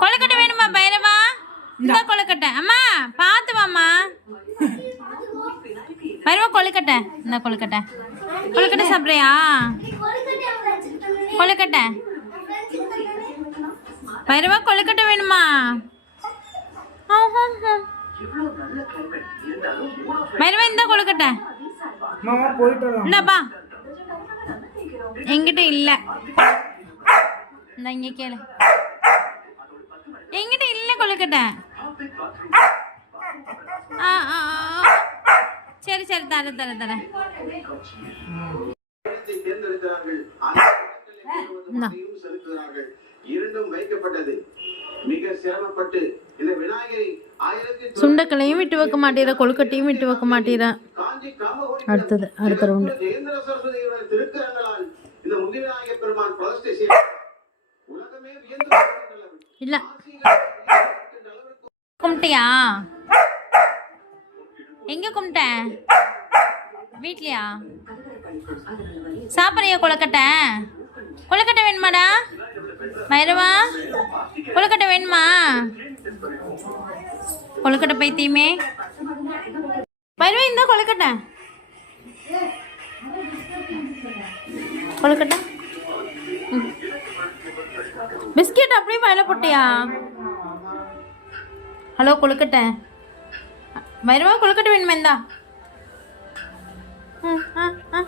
கொழுக்கட்டை வேணுமா பைரவா? இந்த கொழுக்கட்டை. அம்மா பார்த்து வாம்மா. பைரவா கொழுக்கட்டை. இந்த கொழுக்கட்டை. கொழுக்கட்டை சாப்பிட்றியா? கொழுக்கட்டை. பைரவா கொழுக்கட்டை வேணுமா. பைரவா இந்த கொழுக்கட்டை. இந்தாப்பா என்கிட்ட இல்ல. இந்த இங்க கேளு. இல்ல கொழுக்கட்டை ஆ ஆ. சரி சரி தரேன் தரேன் தரேன். சுண்டக்கலையும் விட்டு வைக்க மாட்டேற கொழுக்கட்டையும் விட்டு வைக்க காமகோடி அடுத்தது அடுத்த ரவுண்டு ஜெயேந்திர கும்பிட்டியா? எங்க கும்பிட்ட வீட்லயா? சாப்பிட்றியா கொழுக்கட்டை? கொழுக்கட்டை வேணுமாடா? பைரவா கொழுக்கட்டை வேணுமா? கொழுக்கட்டை பைத்தியமே. பைரவா இந்த கொழுக்கட்டை. கொழுக்கட்டை. பிஸ்கெட் அப்படியே வாயில போட்டியா? ஹலோ கொழுக்கட்டை. பைரவா கொழுக்கட்டை வேணுமே இந்தா? ம், ஆ ஆ.